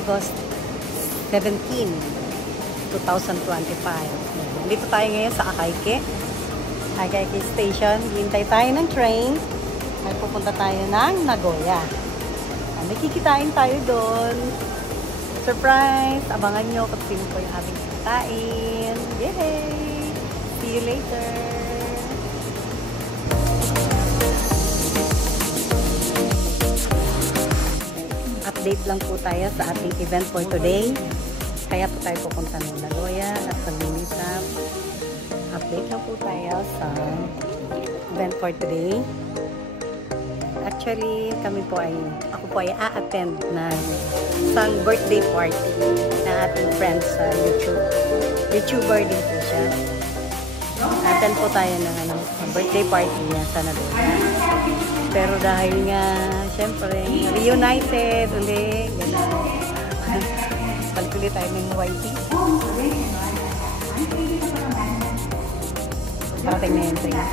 August 17, 2025. Dito tayo ngayon sa Akaike Station. Hintay tayo ng train. Ay pupunta tayo ng Nagoya. May kikitain tayo doon. Surprise! Abangan nyo kung sino po yung ating kikitain. Yay! See you later! Update lang po tayo sa ating event for today. Kaya po tayo pupunta ng Nagoya at pag-minisap. Update lang po tayo sa event for today. Actually, ako po ay a-attend na isang birthday party na ating friends sa YouTube. YouTuber din po siya. Attend po tayo ng birthday party niya sa Nagoya. Pero dahil nga, syempre, reunited ulit, gano'n. Kalkuli tayo ng YT. Parating na yun tayo.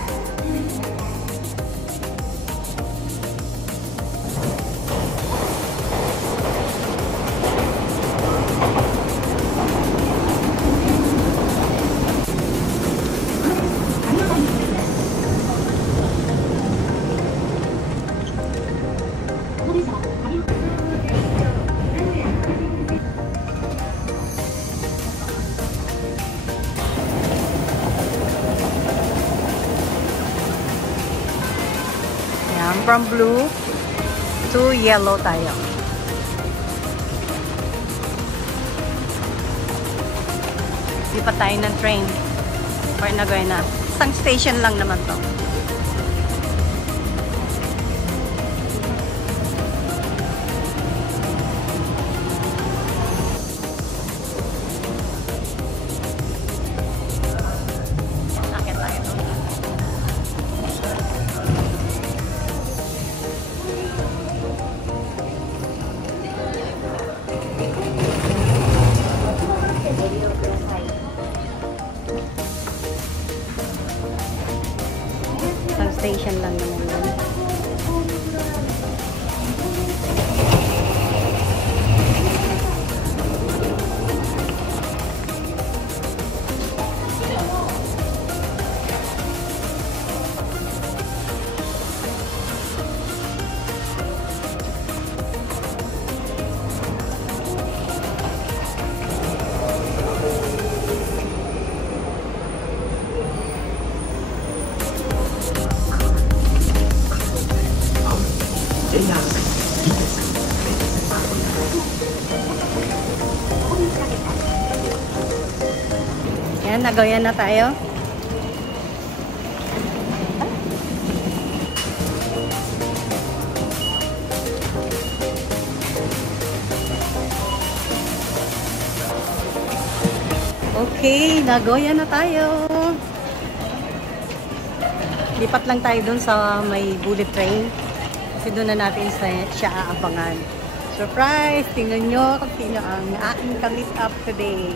From blue to yellow tayo. Lipat tayo ng train for Nagoya. Isang station lang naman to. Station lang naman yun. Yan, Nagoya na tayo. Okay, Nagoya na tayo. Lipat lang tayo dun sa may bullet train. Kasi doon na natin siya aabangan. Surprise! Tingnan nyo kung sino ang aking ka-meet up today.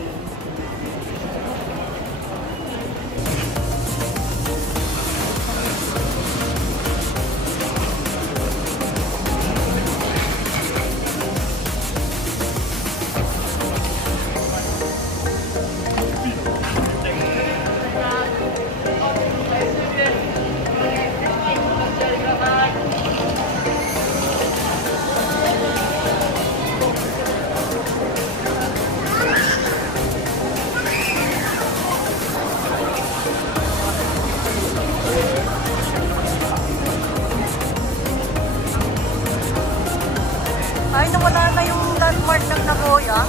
Ay, nawala na yung landmark ng Nagoya.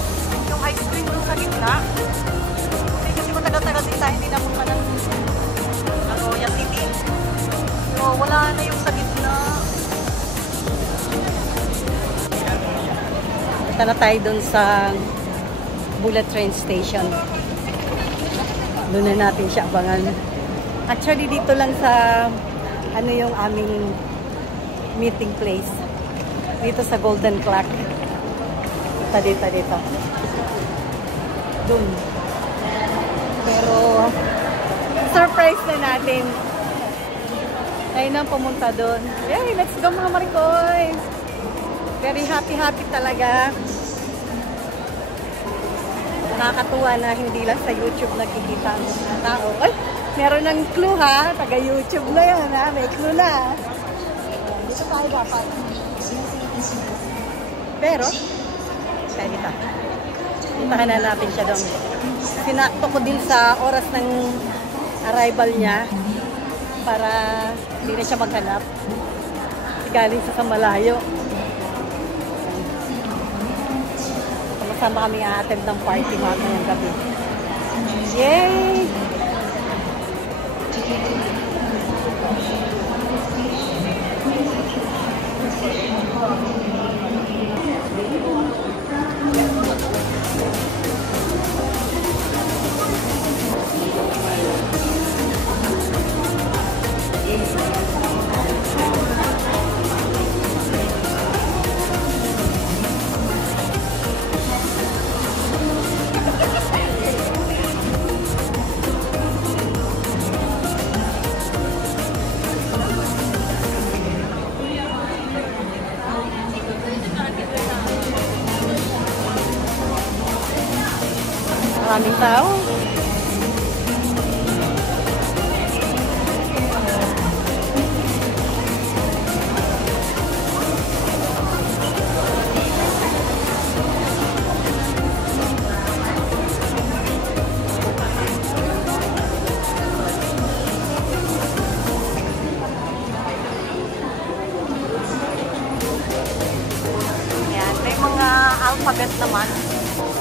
Yung ice cream doon sa gitna. Kasi matagal-tagal din tayo hindi napunta ng Nagoya City. So, wala na yung sa gitna. Punta na tayo doon sa bullet train station. Doon na natin siya abangan. Actually, dito lang sa yung aming meeting place. Dito sa Golden Clock. Dito. Doon. Pero, surprise na natin. Ayun ang pumunta doon. Yay, let's go mga Marikoy! Very happy talaga. Nakakatuwa na hindi lang sa YouTube nakikita ang mga tao. Ay, meron ng clue ha. Taga-YouTube na yan ha. May clue na. Dito tayo dapat. Pero, kaya dito. Puntahan na natin siya doon. Sinakto ko din sa oras ng arrival niya para hindi na siya maghanap. Galing sa malayo. Sama kami a-attend ng party ngayong gabi. Yay! Maraming tao. Yan, may mga alphabet naman.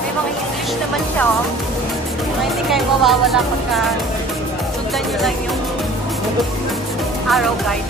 May mga English naman siya, oh. Na hindi kayo mawawala pagka sundan nyo lang yung arrow guide.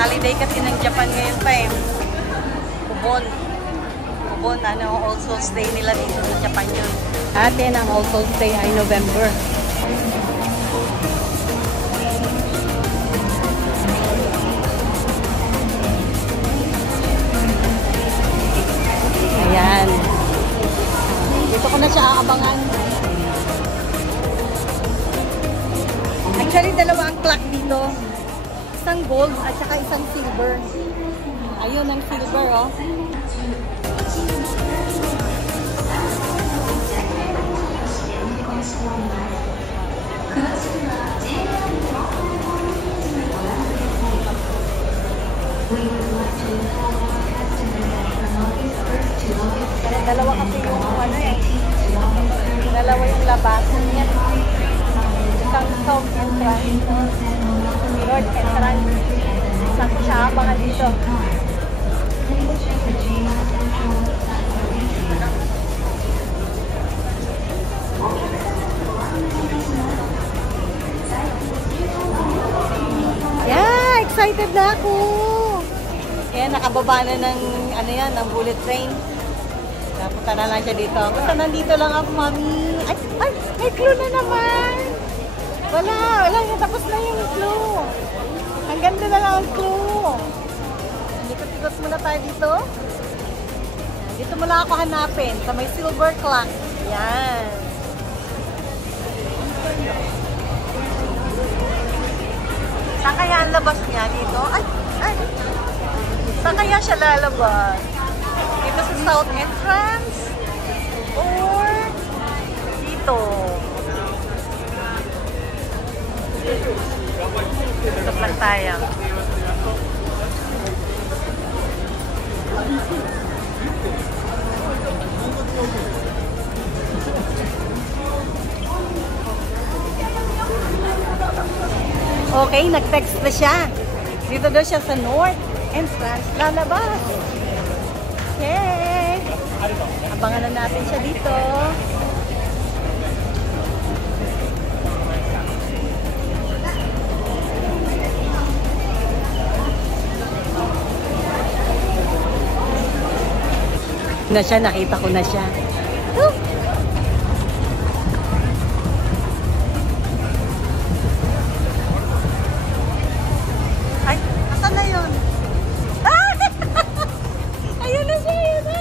Holiday kasi ng Japan ngayon pa eh. Ubon. Ubon, All Souls Day nila dito sa Japan yun. Atin ang All Souls Day ay November. Ayan. Dito ko na siya aabangan. Actually, dalawa ang clock dito. Isang gold at saka isang silver. Ayun ang silver, oh. Dalawa kasi yung ano eh. Dalawa yung labasan niya. Isang south entrance. North entrance. Saan siya abangan dito? Yeah! Excited na ako! Yan, nakababa na ng ano yan, ng bullet train. Napunta na lang siya dito. Basta nandito lang ako, mami. Ay! Ay! May clue na naman! Wala! Wala! Tapos na yung clue! Ang ganda na lang ang clue! Ikot-ikot muna tayo dito. Dito mo lang ako hanapin sa may silver clock. Yan! Saan kaya ang labas niya dito? Ay! Ay! Saan kaya siya lalabas? Dito sa south entrance? Or dito? Dito lang tayo. Okay, nag-text na siya. Dito daw siya sa north entrance. Lalabas. Okay. Abangan na natin siya dito. Na siya, nakita ko na siya. Ay, asan na yun? Ah! Ayun na siya, ayun na.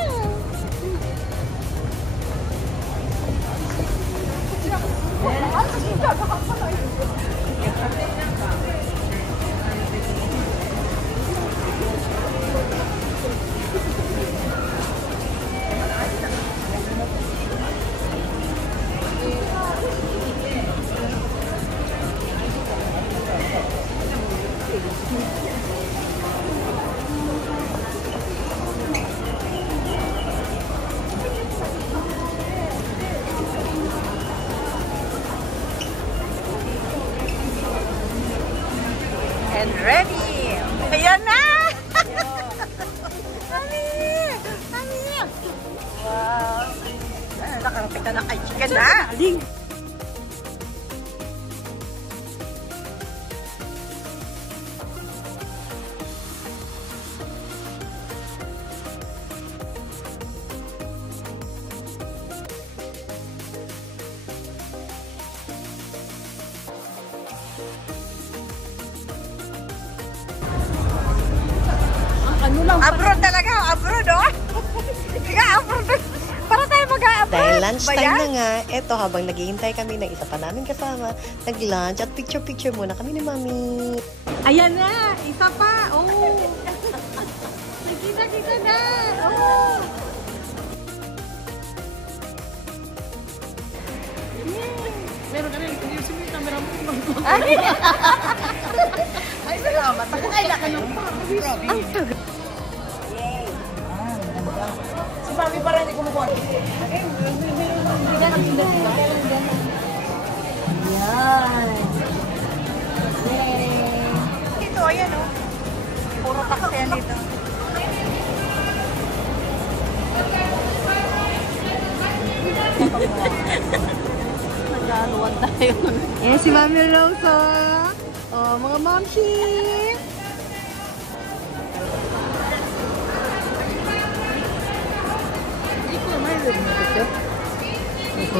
And ready! Ayan na! Mami! Mami! Wow! Nakarating ka na kay chicken na! Aling! Abroad talaga, abroad oh. Kaya abroad. Para tayo mag-abroad. Dahil lunchtime na nga, eto habang naghihintay kami ng isa pa namin kasama, nag-lunch at picture-picture muna kami ni Mami. Ayan na, isa pa. Oh. Nakita-kita na. Oh. Meron ka rin, hindi yung sumi, camera mo. Ay, salamat. Ay, laka ng Ang taga. Si Mami parang hindi kumukuha. Yan. Ito, ayan o. Puro pastel ito. Nag-aluan tayo. Eh, si Mami Rose, oh. Oh, mga momshi.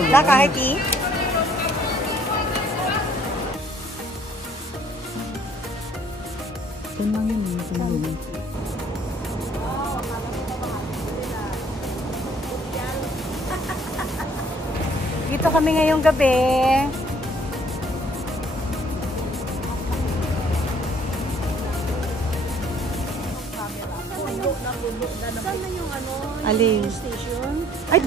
Nakahiti? Ito lang yun. Dito kami ngayong gabi. Saan na yung ano? Alin? Station? Ay!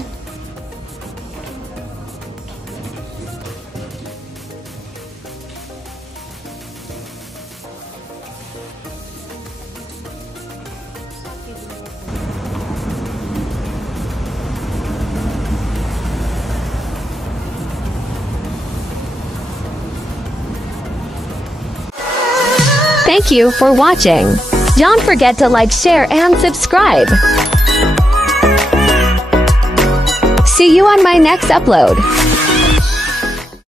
Thank you for watching. Don't forget to like, share, and subscribe. See you on my next upload.